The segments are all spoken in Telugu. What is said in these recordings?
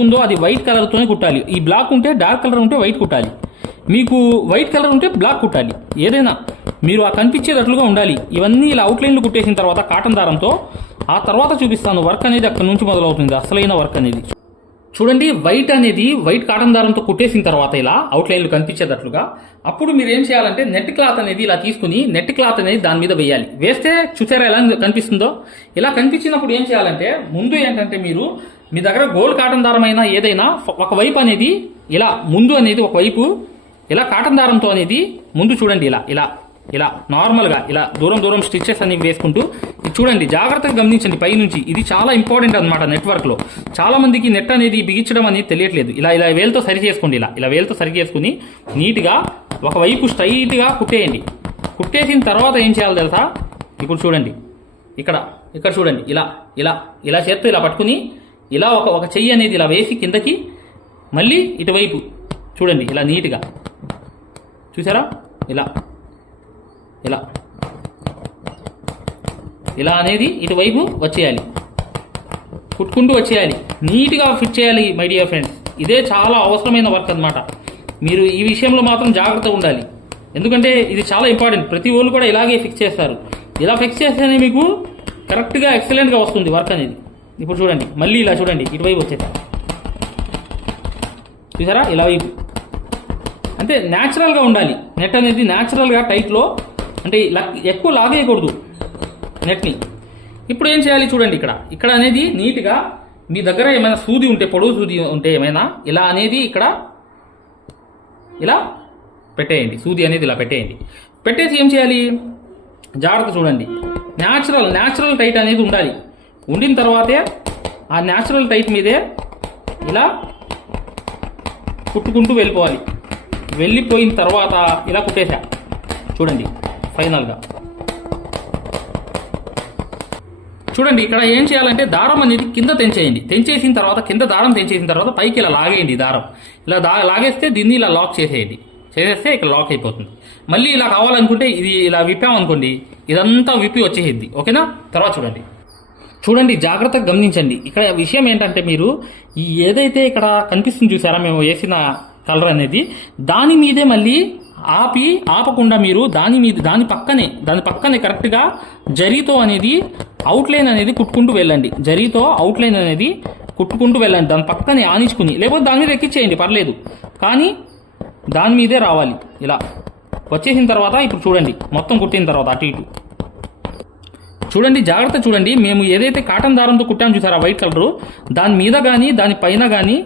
ఉందో అది వైట్ తోనే కుట్టాలి ఈ బ్లాక్ ఉంటే డార్క్ కలర్ ఉంటే వైట్ కుట్టాలి మీకు వైట్ కలర్ ఉంటే బ్లాక్ కుట్టాలి ఏదైనా మీరు ఆ కనిపించేటట్లుగా ఉండాలి ఇవన్నీ ఇలా అవుట్లైన్లు కుట్టేసిన తర్వాత కాటన్ దారంతో ఆ తర్వాత చూపిస్తాను వర్క్ అనేది అక్కడ నుంచి మొదలవుతుంది అసలైన వర్క్ అనేది చూడండి వైట్ అనేది వైట్ కాటన్ దారంతో కుట్టేసిన తర్వాత ఇలా అవుట్లైన్లు కనిపించేటట్లుగా అప్పుడు మీరు ఏం చేయాలంటే నెట్ క్లాత్ అనేది ఇలా తీసుకుని నెట్ క్లాత్ అనేది దాని మీద వేయాలి వేస్తే చూసారా ఎలా కనిపిస్తుందో ఇలా కనిపించినప్పుడు ఏం చేయాలంటే ముందు ఏంటంటే మీరు మీ దగ్గర గోల్డ్ కాటన్ దారమైన ఏదైనా ఒక వైపు అనేది ఇలా ముందు అనేది ఒక వైపు ఇలా కాటన్ దారంతో అనేది ముందు చూడండి ఇలా ఇలా ఇలా నార్మల్గా ఇలా దూరం దూరం స్టిచ్చెస్ అనేవి వేసుకుంటూ ఇది చూడండి జాగ్రత్తగా గమనించండి పైనుంచి ఇది చాలా ఇంపార్టెంట్ అనమాట నెట్వర్క్లో చాలామందికి నెట్ అనేది బిగించడం అనేది తెలియట్లేదు ఇలా ఇలా వేలతో సరి చేసుకోండి ఇలా ఇలా వేలతో సరి చేసుకుని నీట్గా ఒకవైపు స్ట్రైట్గా కుట్టేయండి కుట్టేసిన తర్వాత ఏం చేయాలి తెలుసా ఇప్పుడు చూడండి ఇక్కడ ఇక్కడ చూడండి ఇలా ఇలా ఇలా చేత్తో ఇలా పట్టుకుని ఇలా ఒక ఒక చెయ్యి అనేది ఇలా వేసి కిందకి మళ్ళీ ఇటువైపు చూడండి ఇలా నీట్గా చూసారా ఇలా ఇలా ఇలా అనేది ఇటువైపు వచ్చేయాలి కుట్టుకుంటూ వచ్చేయాలి నీట్గా ఫిట్ చేయాలి మై డియర్ ఫ్రెండ్స్ ఇదే చాలా అవసరమైన వర్క్ అనమాట మీరు ఈ విషయంలో మాత్రం జాగ్రత్త ఉండాలి ఎందుకంటే ఇది చాలా ఇంపార్టెంట్ ప్రతి వాళ్ళు కూడా ఇలాగే ఫిక్స్ చేస్తారు ఇలా ఫిక్స్ చేస్తేనే మీకు కరెక్ట్గా ఎక్సలెంట్గా వస్తుంది వర్క్ అనేది ఇప్పుడు చూడండి మళ్ళీ ఇలా చూడండి ఇటువైపు వచ్చేసారు చూసారా ఇలా వైపు అంటే న్యాచురల్గా ఉండాలి నెట్ అనేది న్యాచురల్గా టైట్లో అంటే ఎక్కువ లాగేయకూడదు నెట్ని ఇప్పుడు ఏం చేయాలి చూడండి ఇక్కడ ఇక్కడ అనేది నీట్గా మీ దగ్గర ఏమైనా సూది ఉంటే పొడవు సూది ఉంటే ఏమైనా ఇలా అనేది ఇక్కడ ఇలా పెట్టేయండి సూది అనేది ఇలా పెట్టేయండి పెట్టేసి ఏం చేయాలి జాగ్రత్త చూడండి న్యాచురల్ న్యాచురల్ టైట్ అనేది ఉండాలి ఉండిన తర్వాతే ఆ న్యాచురల్ టైప్ మీదే ఇలా కుట్టుకుంటూ వెళ్ళిపోవాలి వెళ్ళిపోయిన తర్వాత ఇలా కుట్టేశా చూడండి ఫైనల్గా చూడండి ఇక్కడ ఏం చేయాలంటే దారం అనేది కింద తెంచేయండి తెంచేసిన తర్వాత కింద దారం తెంచేసిన తర్వాత పైకి ఇలా లాగేయండి దారం ఇలా లాగేస్తే దీన్ని ఇలా లాక్ చేసేయండి చేసేస్తే ఇక్కడ లాక్ అయిపోతుంది మళ్ళీ ఇలా కావాలనుకుంటే ఇది ఇలా విప్పామనుకోండి ఇదంతా విప్పి వచ్చేసింది ఓకేనా తర్వాత చూడండి చూడండి జాగ్రత్తగా గమనించండి ఇక్కడ విషయం ఏంటంటే మీరు ఏదైతే ఇక్కడ కనిపిస్తుంది చూసారా మేము వేసిన కలర్ అనేది దాని మీదే మళ్ళీ ఆపి ఆపకుండా మీరు దాని మీద దాని పక్కనే దాని పక్కనే కరెక్ట్గా జరీతో అనేది అవుట్లైన్ అనేది కుట్టుకుంటూ వెళ్ళండి జరీతో అవుట్లైన్ అనేది కుట్టుకుంటూ వెళ్ళండి దాని పక్కనే ఆనించుకుని లేకపోతే దాని మీద ఎక్కించేయండి పర్లేదు కానీ దాని మీదే రావాలి ఇలా వచ్చేసిన తర్వాత ఇప్పుడు చూడండి మొత్తం కుట్టిన తర్వాత అటు ఇటు చూడండి జాగ్రత్త చూడండి మేము ఏదైతే కాటన్ దారంతో కుట్టాము చూసారా వైట్ కలరు దాని మీద కానీ దాని పైన కానీ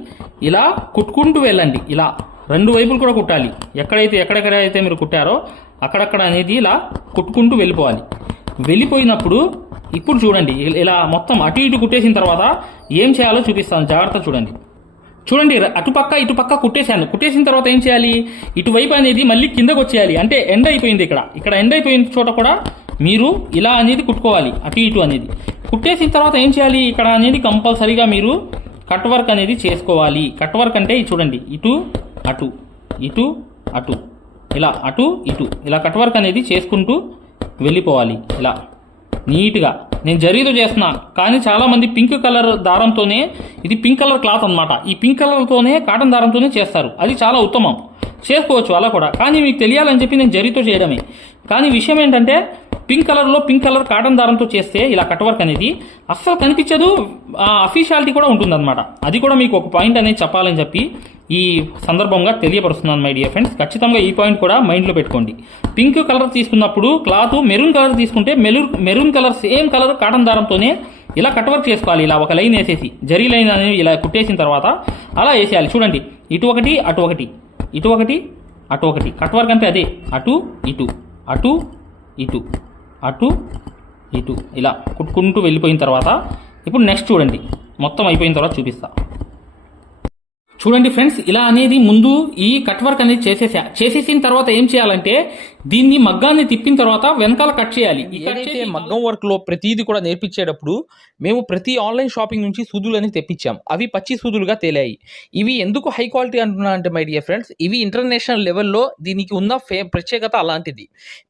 ఇలా కుట్టుకుంటూ వెళ్ళండి ఇలా రెండు వైపులు కూడా కుట్టాలి ఎక్కడైతే ఎక్కడెక్కడ అయితే మీరు కుట్టారో అక్కడక్కడ అనేది ఇలా కుట్టుకుంటూ వెళ్ళిపోవాలి వెళ్ళిపోయినప్పుడు ఇప్పుడు చూడండి ఇలా మొత్తం అటు ఇటు కుట్టేసిన తర్వాత ఏం చేయాలో చూపిస్తాను జాగ్రత్త చూడండి చూడండి అటుపక్క ఇటుపక్క కుట్టేశాను కుట్టేసిన తర్వాత ఏం చేయాలి ఇటువైపు అనేది మళ్ళీ కిందకు వచ్చేయాలి అంటే ఎండ్ అయిపోయింది ఇక్కడ ఇక్కడ ఎండ్ అయిపోయిన చోట కూడా మీరు ఇలా అనేది కుట్టుకోవాలి అటు ఇటు అనేది కుట్టేసిన తర్వాత ఏం చేయాలి ఇక్కడ అనేది కంపల్సరీగా మీరు కట్ వర్క్ అనేది చేసుకోవాలి కట్ వర్క్ అంటే చూడండి ఇటు అటు ఇటు అటు ఇలా అటు ఇటు ఇలా కట్ వర్క్ అనేది చేసుకుంటూ వెళ్ళిపోవాలి ఇలా నీట్గా నేను జరీతో చేస్తున్నా కానీ చాలామంది పింక్ కలర్ దారంతోనే ఇది పింక్ కలర్ క్లాత్ అనమాట ఈ పింక్ కలర్తోనే కాటన్ దారంతోనే చేస్తారు అది చాలా ఉత్తమం చేసుకోవచ్చు అలా కూడా కానీ మీకు తెలియాలని చెప్పి నేను జరీతో చేయడమే కానీ విషయం ఏంటంటే పింక్ కలర్లో పింక్ కలర్ కాటన్ దారంతో చేస్తే ఇలా కట్ వర్క్ అనేది అస్సలు కనిపించదు అఫీషియాలిటీ కూడా ఉంటుందన్నమాట అది కూడా మీకు ఒక పాయింట్ అనేది చెప్పాలని చెప్పి ఈ సందర్భంగా తెలియపరుస్తున్నాను మై డియర్ ఫ్రెండ్స్ ఖచ్చితంగా ఈ పాయింట్ కూడా మైండ్లో పెట్టుకోండి పింక్ కలర్ తీసుకున్నప్పుడు క్లాత్ మెరూన్ కలర్ తీసుకుంటే maroon maroon colour same colour cotton దారంతోనే ఇలా కట్ వర్క్ చేసుకోవాలి ఇలా ఒక లైన్ వేసేసి జరీ లైన్ అనేది ఇలా కుట్టేసిన తర్వాత అలా వేసేయాలి చూడండి ఇటు ఒకటి అటు ఒకటి ఇటు ఒకటి అటు ఒకటి కట్ వర్క్ అంటే అదే అటు ఇటు అటు ఇటు అటు ఇటు ఇలా కుట్టుకుంటూ వెళ్ళిపోయిన తర్వాత ఇప్పుడు నెక్స్ట్ చూడండి మొత్తం అయిపోయిన తర్వాత చూపిస్తా చూడండి ఫ్రెండ్స్ ఇలా అనేది ముందు ఈ కట్ వర్క్ అనేది చేసేసా చేసేసిన తర్వాత ఏం చేయాలంటే దీన్ని మగ్గాన్ని తిప్పిన తర్వాత వెనకాల కట్ చేయాలి ఏదైతే మగ్గం వర్క్ లో ప్రతిది కూడా నేర్పించేటప్పుడు మేము ప్రతి ఆన్లైన్ షాపింగ్ నుంచి సూదులు అని తెప్పించాం అవి పచ్చి సూదులుగా తేలాయి ఇవి ఎందుకు హై క్వాలిటీ అంటున్నా మై డియర్ ఫ్రెండ్స్ ఇవి ఇంటర్నేషనల్ లెవెల్లో దీనికి ఉన్న ఫే ప్రత్యేకత అలాంటిది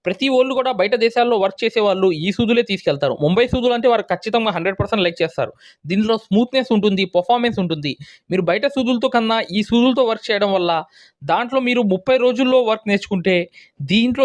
ప్రతి వాళ్ళు కూడా బయట దేశాల్లో వర్క్ చేసే వాళ్ళు ఈ సూదులే తీసుకెళ్తారు ముంబై సూదులు అంటే వారు ఖచ్చితంగా హండ్రెడ్ పర్సెంట్ లైక్ చేస్తారు దీనిలో స్మూత్నెస్ ఉంటుంది పర్ఫార్మెన్స్ ఉంటుంది మీరు బయట సూదులతో కన్నా ఈ సూదులతో వర్క్ చేయడం వల్ల దాంట్లో మీరు ముప్పై రోజుల్లో వర్క్ నేర్చుకుంటే దీంట్లో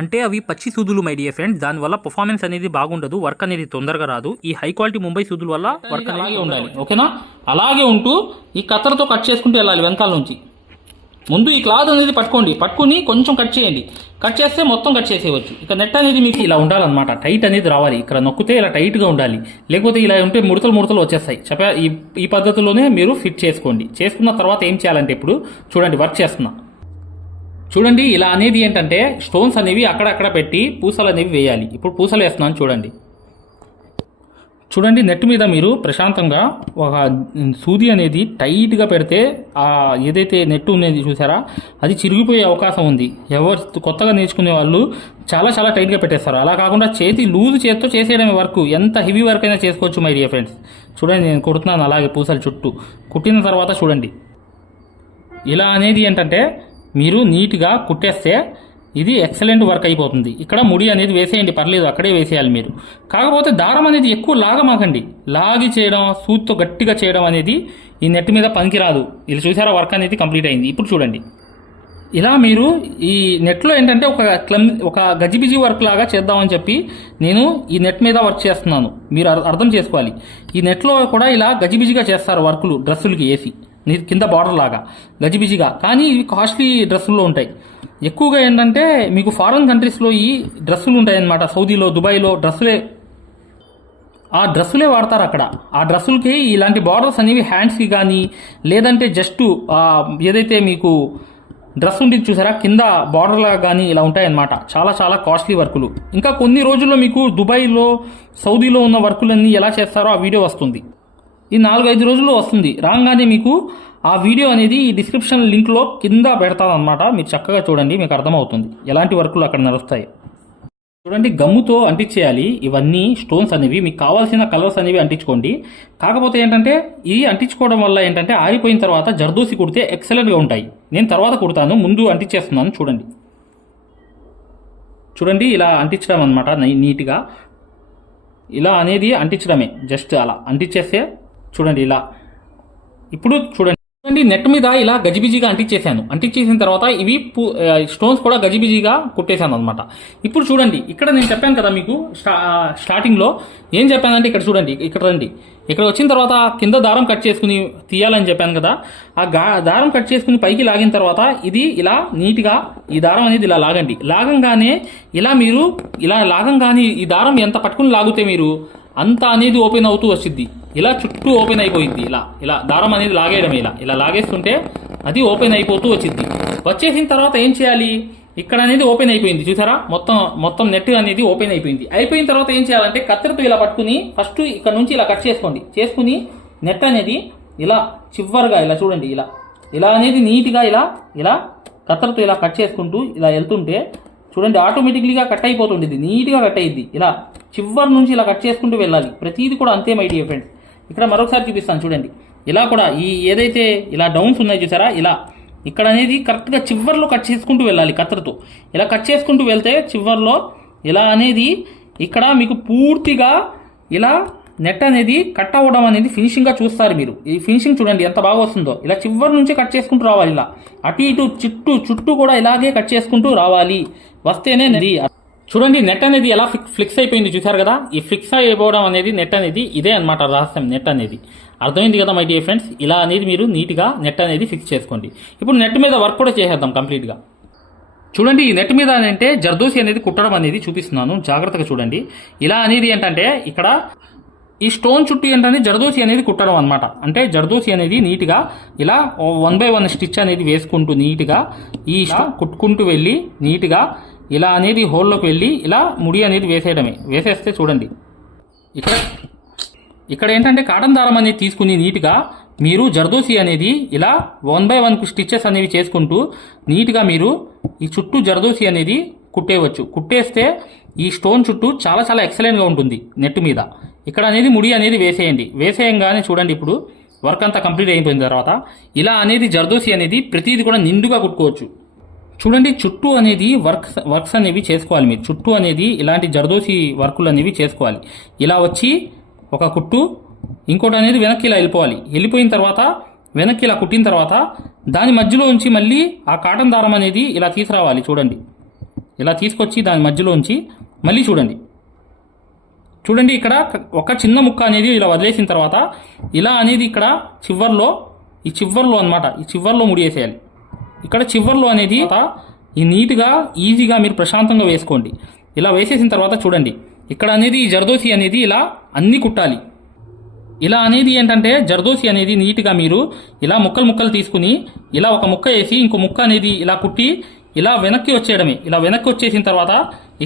అంటే అవి పచ్చి సూదులు మై డియర్ ఫ్రెండ్స్ వల్ల పర్ఫార్మెన్స్ అనేది బాగుండదు వర్క్ అనేది తొందరగా రాదు ఈ హై క్వాలిటీ ముంబై సూదుల వల్ల వర్క్ అనేది ఉండాలి ఓకేనా అలాగే ఉంటూ ఈ కత్తరతో కట్ చేసుకుంటూ వెళ్ళాలి వెనకాల నుంచి ముందు ఈ క్లాత్ అనేది పట్టుకోండి పట్టుకుని కొంచెం కట్ చేయండి కట్ చేస్తే మొత్తం కట్ చేసేయవచ్చు ఇక నెట్ అనేది మీకు ఇలా ఉండాలన్నమాట టైట్ అనేది రావాలి ఇక్కడ నొక్కితే ఇలా టైట్గా ఉండాలి లేకపోతే ఇలా ఉంటే ముడతలు ముడతలు వచ్చేస్తాయి చెప్పా ఈ ఈ పద్ధతిలోనే మీరు ఫిట్ చేసుకోండి చేసుకున్న తర్వాత ఏం చేయాలంటే ఇప్పుడు చూడండి వర్క్ చేస్తున్నా చూడండి ఇలా అనేది ఏంటంటే స్టోన్స్ అనేవి అక్కడక్కడ పెట్టి పూసలు అనేవి వేయాలి ఇప్పుడు పూసలు వేస్తున్నాను చూడండి చూడండి నెట్ మీద మీరు ప్రశాంతంగా ఒక సూది అనేది టైట్గా పెడితే ఆ ఏదైతే నెట్ ఉన్నది చూసారా అది చిరిగిపోయే అవకాశం ఉంది ఎవరు కొత్తగా నేర్చుకునే వాళ్ళు చాలా చాలా టైట్గా పెట్టేస్తారు అలా కాకుండా చేతి లూజ్ చేతితో చేసేయడమే వర్క్ ఎంత హెవీ వర్క్ అయినా చేసుకోవచ్చు మై డియర్ ఫ్రెండ్స్ చూడండి నేను కుడుతున్నాను అలాగే పూసలు చుట్టూ కుట్టిన తర్వాత చూడండి ఇలా అనేది ఏంటంటే మీరు నీట్గా కుట్టేస్తే ఇది ఎక్సలెంట్ వర్క్ అయిపోతుంది ఇక్కడ ముడి అనేది వేసేయండి పర్లేదు అక్కడే వేసేయాలి మీరు కాకపోతే దారం అనేది ఎక్కువ లాగమాకండి లాగి చేయడం సూత్తో గట్టిగా చేయడం అనేది ఈ నెట్ మీద పనికిరాదు ఇది చూసారా వర్క్ అనేది కంప్లీట్ అయింది ఇప్పుడు చూడండి ఇలా మీరు ఈ నెట్లో ఏంటంటే ఒక క్లమ్ ఒక గజిబిజి వర్క్ లాగా చేద్దామని చెప్పి నేను ఈ నెట్ మీద వర్క్ చేస్తున్నాను మీరు అర్థం చేసుకోవాలి ఈ నెట్లో కూడా ఇలా గజిబిజిగా చేస్తారు వర్కులు డ్రెస్సులకి వేసి కింద బార్డర్ లాగా గజిబిజిగా కానీ ఇవి కాస్ట్లీ డ్రెస్సుల్లో ఉంటాయి ఎక్కువగా ఏంటంటే మీకు ఫారెన్ కంట్రీస్లో ఈ డ్రెస్సులు ఉంటాయన్నమాట సౌదీలో దుబాయ్లో డ్రెస్సులే ఆ డ్రెస్సులే వాడతారు అక్కడ ఆ డ్రెస్సులకి ఇలాంటి బార్డర్స్ అనేవి హ్యాండ్స్కి కానీ లేదంటే జస్ట్ ఏదైతే మీకు డ్రెస్ ఉండి చూసారా కింద బార్డర్లాగా కానీ ఇలా ఉంటాయన్నమాట చాలా చాలా కాస్ట్లీ వర్కులు ఇంకా కొన్ని రోజుల్లో మీకు దుబాయ్లో సౌదీలో ఉన్న వర్కులన్నీ ఎలా చేస్తారో ఆ వీడియో వస్తుంది ఇది నాలుగు ఐదు రోజుల్లో వస్తుంది రాగానే మీకు ఆ వీడియో అనేది ఈ డిస్క్రిప్షన్ లింక్లో కింద పెడతానమాట మీరు చక్కగా చూడండి మీకు అర్థమవుతుంది ఎలాంటి వర్కులు అక్కడ నడుస్తాయి చూడండి గమ్ముతో అంటించేయాలి ఇవన్నీ స్టోన్స్ అనేవి మీకు కావాల్సిన కలర్స్ అనేవి అంటించుకోండి కాకపోతే ఏంటంటే ఇది అంటించుకోవడం వల్ల ఏంటంటే ఆరిపోయిన తర్వాత జర్దోసి కుడితే ఎక్సలెంట్గా ఉంటాయి నేను తర్వాత కుడతాను ముందు అంటించేస్తున్నాను చూడండి చూడండి ఇలా అంటించడం అనమాట నీట్గా ఇలా అనేది అంటించడమే జస్ట్ అలా అంటించేస్తే చూడండి ఇలా ఇప్పుడు చూడండి చూడండి నెట్ మీద ఇలా గజిబిజిగా అంటించేసాను అంటించేసిన తర్వాత ఇవి స్టోన్స్ కూడా గజిబిజిగా కుట్టేశాను అనమాట ఇప్పుడు చూడండి ఇక్కడ నేను చెప్పాను కదా మీకు స్టార్టింగ్లో ఏం చెప్పానంటే ఇక్కడ చూడండి ఇక్కడ రండి ఇక్కడ వచ్చిన తర్వాత కింద దారం కట్ చేసుకుని తీయాలని చెప్పాను కదా ఆ దారం కట్ చేసుకుని పైకి లాగిన తర్వాత ఇది ఇలా నీట్గా ఈ దారం అనేది ఇలా లాగండి లాగంగానే ఇలా మీరు ఇలా లాగంగానే ఈ దారం ఎంత పట్టుకుని లాగితే మీరు అంత అనేది ఓపెన్ అవుతూ వచ్చింది ఇలా చుట్టూ ఓపెన్ అయిపోయింది ఇలా ఇలా దారం అనేది లాగేయడం ఇలా ఇలా లాగేస్తుంటే అది ఓపెన్ అయిపోతూ వచ్చింది వచ్చేసిన తర్వాత ఏం చేయాలి ఇక్కడ అనేది ఓపెన్ అయిపోయింది చూసారా మొత్తం మొత్తం నెట్ అనేది ఓపెన్ అయిపోయింది అయిపోయిన తర్వాత ఏం చేయాలంటే కత్తెరతో ఇలా పట్టుకుని ఫస్ట్ ఇక్కడ నుంచి ఇలా కట్ చేసుకోండి చేసుకుని నెట్ అనేది ఇలా చివరిగా ఇలా చూడండి ఇలా ఇలా అనేది నీట్గా ఇలా ఇలా కత్తెరతో ఇలా కట్ చేసుకుంటూ ఇలా వెళ్తుంటే చూడండి ఆటోమేటిక్లీగా కట్ అయిపోతుంది ఇది నీట్గా కట్ అయ్యింది ఇలా చివరి నుంచి ఇలా కట్ చేసుకుంటూ వెళ్ళాలి ప్రతిదీ కూడా అంతే మై డియర్ ఫ్రెండ్స్ ఇక్కడ మరొకసారి చూపిస్తాను చూడండి ఇలా కూడా ఈ ఏదైతే ఇలా డౌన్స్ ఉన్నాయి చూసారా ఇలా ఇక్కడ అనేది కరెక్ట్గా చివరిలో కట్ చేసుకుంటూ వెళ్ళాలి కత్తరతో ఇలా కట్ చేసుకుంటూ వెళ్తే చివరిలో ఇలా అనేది ఇక్కడ మీకు పూర్తిగా ఇలా నెట్ అనేది కట్ అవ్వడం అనేది ఫినిషింగ్గా చూస్తారు మీరు ఈ ఫినిషింగ్ చూడండి ఎంత బాగా వస్తుందో ఇలా చివరి నుంచి కట్ చేసుకుంటూ రావాలి ఇలా అటు ఇటు చుట్టూ చుట్టూ కూడా ఇలాగే కట్ చేసుకుంటూ రావాలి వస్తేనే నది చూడండి నెట్ అనేది ఎలా ఫ్లిక్స్ అయిపోయింది చూసారు కదా ఈ ఫ్లిక్స్ అయిపోవడం అనేది నెట్ అనేది ఇదే అనమాట రహస్యం నెట్ అనేది అర్థమైంది కదా మై డియర్ ఫ్రెండ్స్ ఇలా అనేది మీరు నీట్గా నెట్ అనేది ఫిక్స్ చేసుకోండి ఇప్పుడు నెట్ మీద వర్క్ కూడా చేసేద్దాం కంప్లీట్గా చూడండి ఈ నెట్ మీద అంటే జర్దోసి అనేది కుట్టడం అనేది చూపిస్తున్నాను జాగ్రత్తగా చూడండి ఇలా అనేది ఏంటంటే ఇక్కడ ఈ స్టోన్ చుట్టూ ఏంటంటే జర్దోసి అనేది కుట్టడం అనమాట అంటే జర్దోసి అనేది నీట్గా ఇలా వన్ బై వన్ స్టిచ్ అనేది వేసుకుంటూ నీట్గా ఈ కుట్టుకుంటూ వెళ్ళి నీట్గా ఇలా అనేది హోల్లోకి వెళ్ళి ఇలా ముడి అనేది వేసేయడమే వేసేస్తే చూడండి ఇక్కడ ఇక్కడ ఏంటంటే కాటన్ దారం అనేది తీసుకుని నీట్గా మీరు జర్దోసి అనేది ఇలా వన్ బై వన్కు స్టిచ్చెస్ అనేవి చేసుకుంటూ నీట్గా మీరు ఈ చుట్టూ జర్దోసి అనేది కుట్టేయవచ్చు కుట్టేస్తే ఈ స్టోన్ చుట్టూ చాలా చాలా ఎక్సలెంట్గా ఉంటుంది నెట్ మీద ఇక్కడ అనేది ముడి అనేది వేసేయండి వేసేయంగానే చూడండి ఇప్పుడు వర్క్ అంతా కంప్లీట్ అయిపోయిన తర్వాత ఇలా అనేది జర్దోసి అనేది ప్రతిదీ కూడా నిండుగా కుట్టుకోవచ్చు చూడండి చుట్టూ అనేది వర్క్స్ వర్క్స్ అనేవి చేసుకోవాలి మీరు చుట్టూ అనేది ఇలాంటి జరదోసి వర్కులు అనేవి చేసుకోవాలి ఇలా వచ్చి ఒక కుట్టు ఇంకోటి అనేది వెనక్కి ఇలా వెళ్ళిపోవాలి వెళ్ళిపోయిన తర్వాత వెనక్కి ఇలా కుట్టిన తర్వాత దాని మధ్యలో ఉంచి మళ్ళీ ఆ కాటన్ దారం అనేది ఇలా తీసుకురావాలి చూడండి ఇలా తీసుకొచ్చి దాని మధ్యలో ఉంచి మళ్ళీ చూడండి చూడండి ఇక్కడ ఒక చిన్న ముక్క అనేది ఇలా వదిలేసిన తర్వాత ఇలా అనేది ఇక్కడ చివర్లో ఈ చివర్లో అనమాట ఈ చివర్లో వేసేయాలి ఇక్కడ చివర్లో అనేది ఈ నీట్గా ఈజీగా మీరు ప్రశాంతంగా వేసుకోండి ఇలా వేసేసిన తర్వాత చూడండి ఇక్కడ అనేది జర్దోసి అనేది ఇలా అన్ని కుట్టాలి ఇలా అనేది ఏంటంటే జర్దోసి అనేది నీట్గా మీరు ఇలా ముక్కలు ముక్కలు తీసుకుని ఇలా ఒక ముక్క వేసి ఇంకో ముక్క అనేది ఇలా కుట్టి ఇలా వెనక్కి వచ్చేయడమే ఇలా వెనక్కి వచ్చేసిన తర్వాత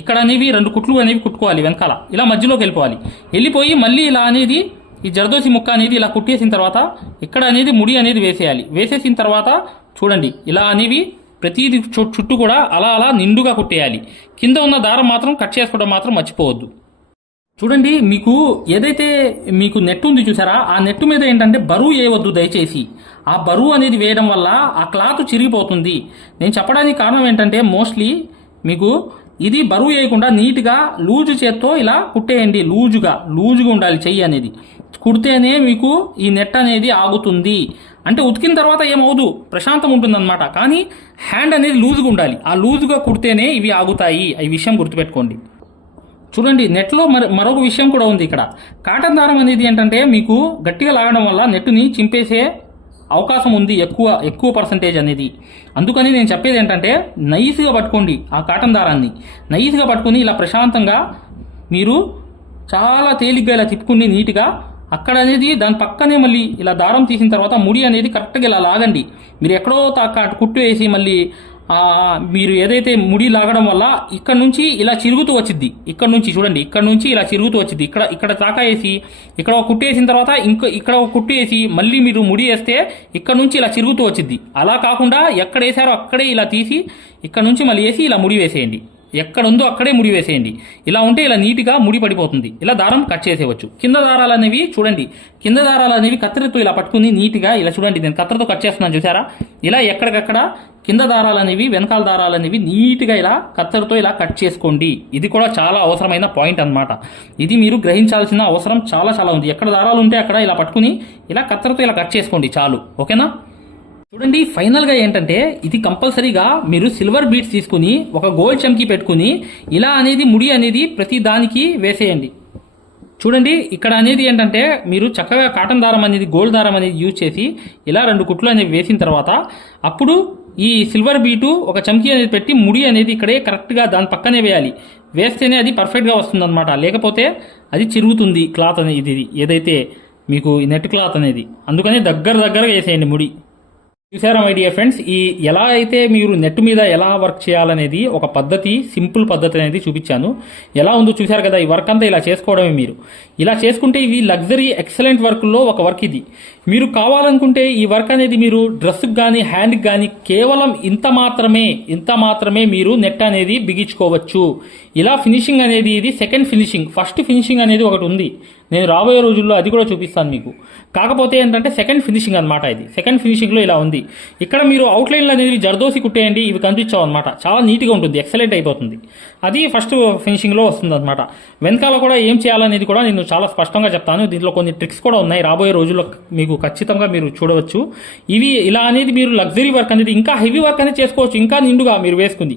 ఇక్కడ అనేవి రెండు కుట్లు అనేవి కుట్టుకోవాలి వెనకాల ఇలా మధ్యలోకి వెళ్ళిపోవాలి వెళ్ళిపోయి మళ్ళీ ఇలా అనేది ఈ జర్దోసి ముక్క అనేది ఇలా కుట్టేసిన తర్వాత ఇక్కడ అనేది ముడి అనేది వేసేయాలి వేసేసిన తర్వాత చూడండి ఇలా అనేవి ప్రతిది చుట్టూ కూడా అలా అలా నిండుగా కుట్టేయాలి కింద ఉన్న దారం మాత్రం కట్ చేసుకోవడం మాత్రం మర్చిపోవద్దు చూడండి మీకు ఏదైతే మీకు నెట్ ఉంది చూసారా ఆ నెట్ మీద ఏంటంటే బరువు వేయవద్దు దయచేసి ఆ బరువు అనేది వేయడం వల్ల ఆ క్లాత్ చిరిగిపోతుంది నేను చెప్పడానికి కారణం ఏంటంటే మోస్ట్లీ మీకు ఇది బరువు వేయకుండా నీట్గా లూజు చేత్తో ఇలా కుట్టేయండి లూజుగా లూజుగా ఉండాలి చెయ్యి అనేది కుడితేనే మీకు ఈ నెట్ అనేది ఆగుతుంది అంటే ఉతికిన తర్వాత ఏమవుదు ప్రశాంతం ఉంటుందన్నమాట కానీ హ్యాండ్ అనేది లూజ్గా ఉండాలి ఆ లూజ్గా కుడితేనే ఇవి ఆగుతాయి ఈ విషయం గుర్తుపెట్టుకోండి చూడండి నెట్లో మరి మరొక విషయం కూడా ఉంది ఇక్కడ కాటన్ దారం అనేది ఏంటంటే మీకు గట్టిగా లాగడం వల్ల నెట్టుని చింపేసే అవకాశం ఉంది ఎక్కువ ఎక్కువ పర్సంటేజ్ అనేది అందుకని నేను చెప్పేది ఏంటంటే నైస్గా పట్టుకోండి ఆ కాటన్ దారాన్ని నైస్గా పట్టుకుని ఇలా ప్రశాంతంగా మీరు చాలా తేలిగ్గా ఇలా తిప్పుకుని నీట్గా అక్కడ అనేది దాని పక్కనే మళ్ళీ ఇలా దారం తీసిన తర్వాత ముడి అనేది కరెక్ట్గా ఇలా లాగండి మీరు ఎక్కడో కుట్టు వేసి మళ్ళీ మీరు ఏదైతే ముడి లాగడం వల్ల ఇక్కడ నుంచి ఇలా చిరుగుతూ వచ్చింది ఇక్కడ నుంచి చూడండి ఇక్కడ నుంచి ఇలా చిరుగుతూ వచ్చింది ఇక్కడ ఇక్కడ తాకా వేసి ఇక్కడ ఒక కుట్టు వేసిన తర్వాత ఇంకో ఇక్కడ ఒక కుట్టు వేసి మళ్ళీ మీరు ముడి వేస్తే ఇక్కడ నుంచి ఇలా చిరుగుతూ వచ్చింది అలా కాకుండా ఎక్కడ వేసారో అక్కడే ఇలా తీసి ఇక్కడ నుంచి మళ్ళీ వేసి ఇలా ముడి వేసేయండి ఎక్కడుందో అక్కడే ముడి వేసేయండి ఇలా ఉంటే ఇలా నీట్గా ముడి పడిపోతుంది ఇలా దారం కట్ చేసేవచ్చు కింద దారాలు అనేవి చూడండి కింద దారాలు అనేవి కత్తెరతో ఇలా పట్టుకుని నీట్గా ఇలా చూడండి నేను కత్తెరతో కట్ చేస్తున్నాను చూసారా ఇలా ఎక్కడికక్కడ కింద దారాలు అనేవి వెనకాల దారాలు అనేవి నీట్గా ఇలా కత్తెరతో ఇలా కట్ చేసుకోండి ఇది కూడా చాలా అవసరమైన పాయింట్ అనమాట ఇది మీరు గ్రహించాల్సిన అవసరం చాలా చాలా ఉంది ఎక్కడ దారాలు ఉంటే అక్కడ ఇలా పట్టుకుని ఇలా కత్తెరతో ఇలా కట్ చేసుకోండి చాలు ఓకేనా చూడండి ఫైనల్గా ఏంటంటే ఇది కంపల్సరీగా మీరు సిల్వర్ బీట్స్ తీసుకుని ఒక గోల్డ్ చమ్కి పెట్టుకుని ఇలా అనేది ముడి అనేది ప్రతి దానికి వేసేయండి చూడండి ఇక్కడ అనేది ఏంటంటే మీరు చక్కగా కాటన్ దారం అనేది గోల్డ్ దారం అనేది యూజ్ చేసి ఇలా రెండు కుట్లు అనేవి వేసిన తర్వాత అప్పుడు ఈ సిల్వర్ బీటు ఒక చమ్కీ అనేది పెట్టి ముడి అనేది ఇక్కడే కరెక్ట్గా దాని పక్కనే వేయాలి వేస్తేనే అది పర్ఫెక్ట్గా వస్తుంది అనమాట లేకపోతే అది చిరుగుతుంది క్లాత్ అనేది ఇది ఏదైతే మీకు నెట్ క్లాత్ అనేది అందుకని దగ్గర దగ్గరగా వేసేయండి ముడి చూసారా మై డియర్ ఫ్రెండ్స్ ఈ ఎలా అయితే మీరు నెట్ మీద ఎలా వర్క్ చేయాలనేది ఒక పద్ధతి సింపుల్ పద్ధతి అనేది చూపించాను ఎలా ఉందో చూశారు కదా ఈ వర్క్ అంతా ఇలా చేసుకోవడమే మీరు ఇలా చేసుకుంటే ఇవి లగ్జరీ ఎక్సలెంట్ వర్క్లో ఒక వర్క్ ఇది మీరు కావాలనుకుంటే ఈ వర్క్ అనేది మీరు డ్రెస్కి కానీ హ్యాండ్కి కానీ కేవలం ఇంత మాత్రమే ఇంత మాత్రమే మీరు నెట్ అనేది బిగించుకోవచ్చు ఇలా ఫినిషింగ్ అనేది ఇది సెకండ్ ఫినిషింగ్ ఫస్ట్ ఫినిషింగ్ అనేది ఒకటి ఉంది నేను రాబోయే రోజుల్లో అది కూడా చూపిస్తాను మీకు కాకపోతే ఏంటంటే సెకండ్ ఫినిషింగ్ అనమాట ఇది సెకండ్ ఫినిషింగ్లో ఇలా ఉంది ఇక్కడ మీరు అవుట్లైన్లు అనేది జర్దోసి కుట్టేయండి ఇవి కనిపించావు అనమాట చాలా నీట్గా ఉంటుంది ఎక్సలెంట్ అయిపోతుంది అది ఫస్ట్ ఫినిషింగ్లో వస్తుంది అనమాట వెనకాల కూడా ఏం చేయాలనేది కూడా నేను చాలా స్పష్టంగా చెప్తాను దీంట్లో కొన్ని ట్రిక్స్ కూడా ఉన్నాయి రాబోయే రోజుల్లో మీకు ఖచ్చితంగా మీరు చూడవచ్చు ఇవి ఇలా అనేది మీరు లగ్జరీ వర్క్ అనేది ఇంకా హెవీ వర్క్ అనేది చేసుకోవచ్చు ఇంకా నిండుగా మీరు వేసుకుంది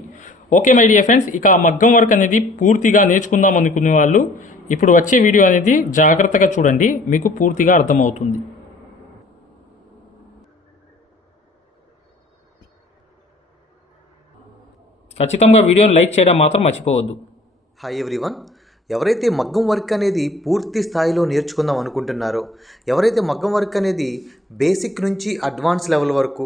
ఓకే మై డియర్ ఫ్రెండ్స్ ఇక ఆ మగ్గం వర్క్ అనేది పూర్తిగా నేర్చుకుందాం అనుకునే వాళ్ళు ఇప్పుడు వచ్చే వీడియో అనేది జాగ్రత్తగా చూడండి మీకు పూర్తిగా అర్థమవుతుంది ఖచ్చితంగా వీడియోని లైక్ చేయడం మాత్రం మర్చిపోవద్దు హాయ్ ఎవ్రీవన్ ఎవరైతే మగ్గం వర్క్ అనేది పూర్తి స్థాయిలో నేర్చుకుందాం అనుకుంటున్నారో ఎవరైతే మగ్గం వర్క్ అనేది బేసిక్ నుంచి అడ్వాన్స్ లెవెల్ వరకు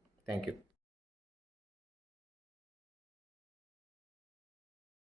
Thank you.